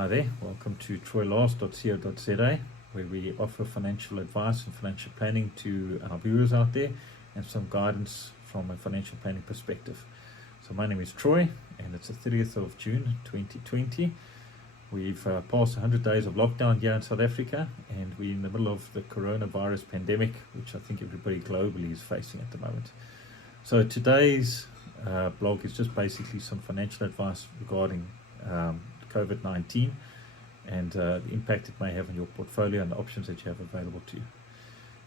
Hi there, welcome to troylast.co.za, where we offer financial advice and financial planning to our viewers out there and some guidance from a financial planning perspective. So my name is Troy, and it's the 30th of June 2020. We've passed 100 days of lockdown here in South Africa, and we're in the middle of the coronavirus pandemic, which I think everybody globally is facing at the moment. So today's blog is just basically some financial advice regarding COVID-19 and the impact it may have on your portfolio and the options that you have available to you.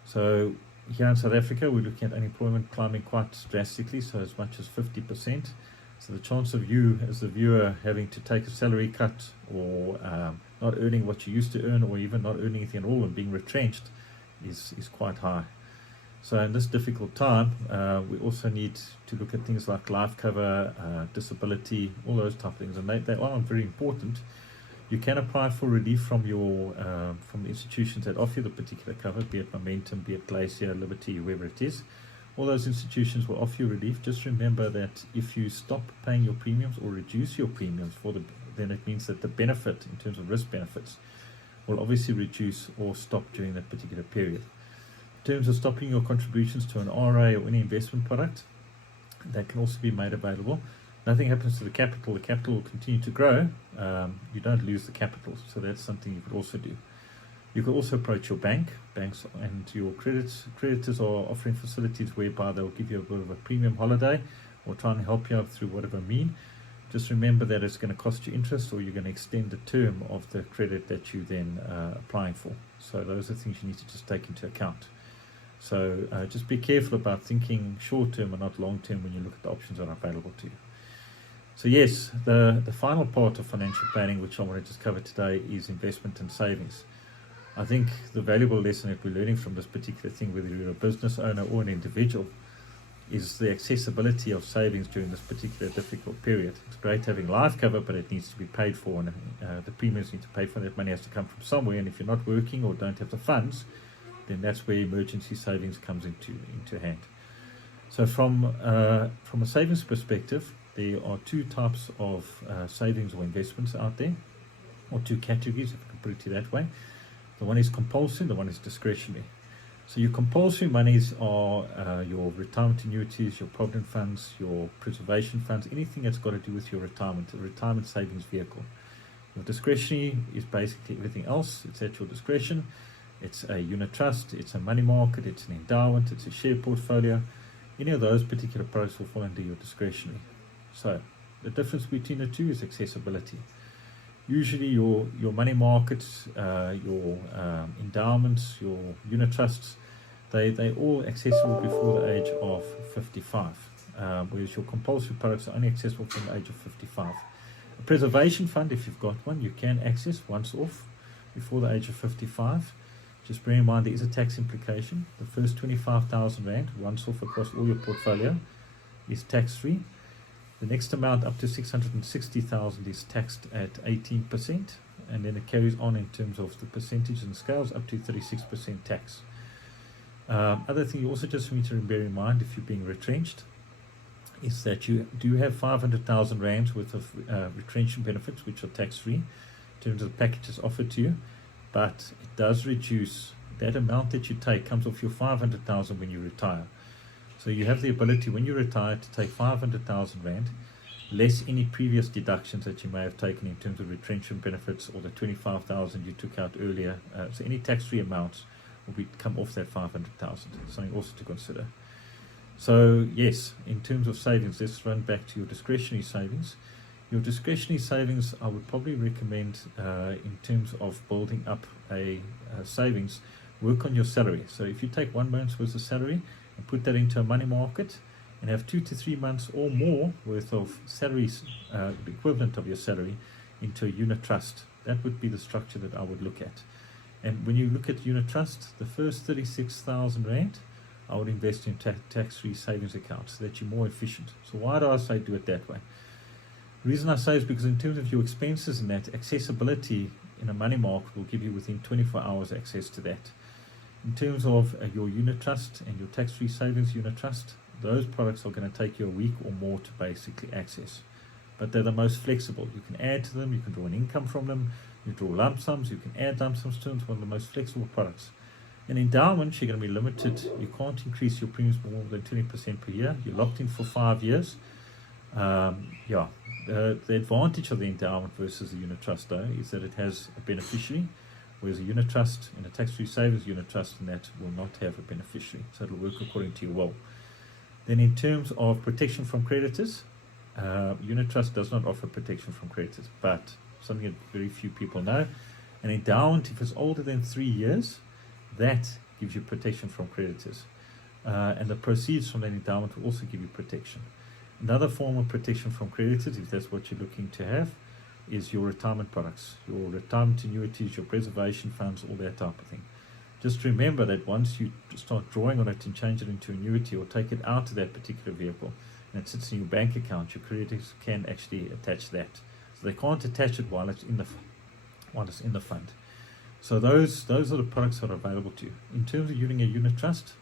So here in South Africa, we're looking at unemployment climbing quite drastically, so as much as 50%. So the chance of you as the viewer having to take a salary cut or not earning what you used to earn, or even not earning anything at all and being retrenched is quite high. So in this difficult time, we also need to look at things like life cover, disability, all those type of things, and they are very important. You can apply for relief from your from the institutions that offer you the particular cover, be it Momentum, be it Glacier, Liberty, whoever it is. All those institutions will offer you relief. Just remember that if you stop paying your premiums or reduce your premiums then it means that the benefit in terms of risk benefits will obviously reduce or stop during that particular period. In terms of stopping your contributions to an RA or any investment product, that can also be made available. Nothing happens to the capital will continue to grow. You don't lose the capital, so that's something you could also do. You could also approach your banks and your creditors are offering facilities whereby they'll give you a bit of a premium holiday or try and help you out through whatever mean. Just remember that it's going to cost you interest, or you're going to extend the term of the credit that you then applying for. So those are things you need to just take into account. So just be careful about thinking short term and not long term when you look at the options that are available to you. So yes, the final part of financial planning, which I want to just cover today, is investment and savings. I think the valuable lesson that we're learning from this particular thing, whether you're a business owner or an individual, is the accessibility of savings during this particular difficult period. It's great having life cover, but it needs to be paid for, and the premiums need to pay for. That money has to come from somewhere, and if you're not working or don't have the funds, then that's where emergency savings comes into hand. So from a savings perspective, there are two types of savings or investments out there, or two categories, if I can put it that way. The one is compulsory, the one is discretionary. So your compulsory monies are your retirement annuities, your provident funds, your preservation funds, anything that's got to do with your retirement, the retirement savings vehicle. Your discretionary is basically everything else. It's at your discretion. It's a unit trust, it's a money market, it's an endowment, it's a share portfolio. Any of those particular products will fall under your discretionary. So the difference between the two is accessibility. Usually your money markets, your endowments, your unit trusts, they all accessible before the age of 55, whereas your compulsory products are only accessible from the age of 55. A preservation fund, if you've got one, you can access once off before the age of 55. Just bear in mind there is a tax implication. The first 25,000 Rand, once off across all your portfolio, is tax-free. The next amount up to 660,000 is taxed at 18%, and then it carries on in terms of the percentage and scales up to 36% tax. Other thing you also just need to bear in mind if you're being retrenched is that you do have 500,000 Rand worth of retrenchment benefits, which are tax-free in terms of the packages offered to you. But it does reduce that amount that you take comes off your 500,000 when you retire. So you have the ability when you retire to take 500,000 Rand, less any previous deductions that you may have taken in terms of retrenchment benefits or the 25,000 you took out earlier. So any tax-free amounts will come off that 500,000. Something also to consider. So yes, in terms of savings, let's run back to your discretionary savings. Your discretionary savings, I would probably recommend in terms of building up a savings, work on your salary. So if you take 1 month's worth of salary and put that into a money market and have 2 to 3 months or more worth of salaries, the equivalent of your salary, into a unit trust, that would be the structure that I would look at. And when you look at unit trust, the first 36,000 Rand, I would invest in tax-free savings accounts so that you're more efficient. So why do I say do it that way? The reason I say is because in terms of your expenses and that, accessibility in a money market will give you within 24 hours access to that. In terms of your unit trust and your tax-free savings unit trust, those products are going to take you a week or more to basically access. but they're the most flexible. You can add to them, you can draw an income from them, you draw lump sums, you can add lump sums to them. It's one of the most flexible products. In endowment, you're going to be limited. You can't increase your premiums more than 20% per year. You're locked in for 5 years. The advantage of the endowment versus the unit trust, though, is that it has a beneficiary, whereas a unit trust, in a tax-free savings unit trust, and that will not have a beneficiary. So it'll work according to your will. Then in terms of protection from creditors, unit trust does not offer protection from creditors, but something that very few people know. An endowment, if it's older than 3 years, that gives you protection from creditors. And the proceeds from that endowment will also give you protection. Another form of protection from creditors, if that's what you're looking to have, is your retirement products, your retirement annuities, your preservation funds, all that type of thing. Just remember that once you start drawing on it and change it into annuity or take it out of that particular vehicle and it sits in your bank account, your creditors can actually attach that. So they can't attach it while it's in the fund. So those are the products that are available to you. In terms of using a unit trust,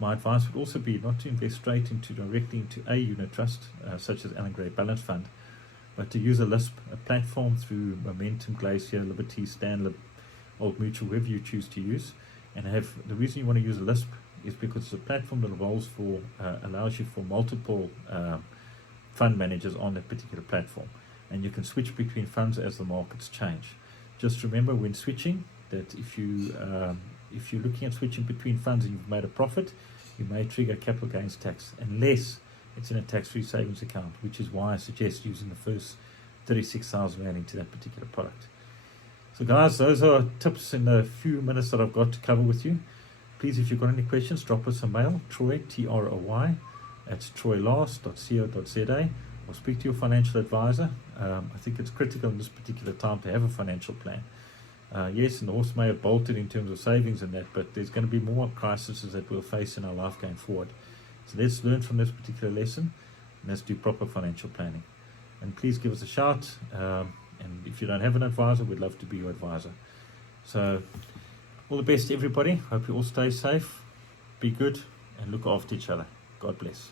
my advice would also be not to invest directly into a unit trust, such as Allan Gray Balance Fund, but to use a LISP, a platform through Momentum, Glacier, Liberty, Stanlib, Old Mutual, whoever you choose to use. And the reason you want to use a LISP is because it's a platform that allows you for multiple fund managers on that particular platform. And you can switch between funds as the markets change. Just remember when switching that if you're looking at switching between funds and you've made a profit, you may trigger capital gains tax unless it's in a tax-free savings account, which is why I suggest using the first 36,000 Rand into that particular product. So guys, those are tips in the few minutes that I've got to cover with you. Please, if you've got any questions, drop us a mail, Troy, Troy, at troylast.co.za, or speak to your financial advisor. I think it's critical in this particular time to have a financial plan. Yes, and the horse may have bolted in terms of savings and that, but there's going to be more crises that we'll face in our life going forward. So let's learn from this particular lesson, and let's do proper financial planning. And please give us a shout. And if you don't have an advisor, we'd love to be your advisor. So all the best to everybody. Hope you all stay safe, be good, and look after each other. God bless.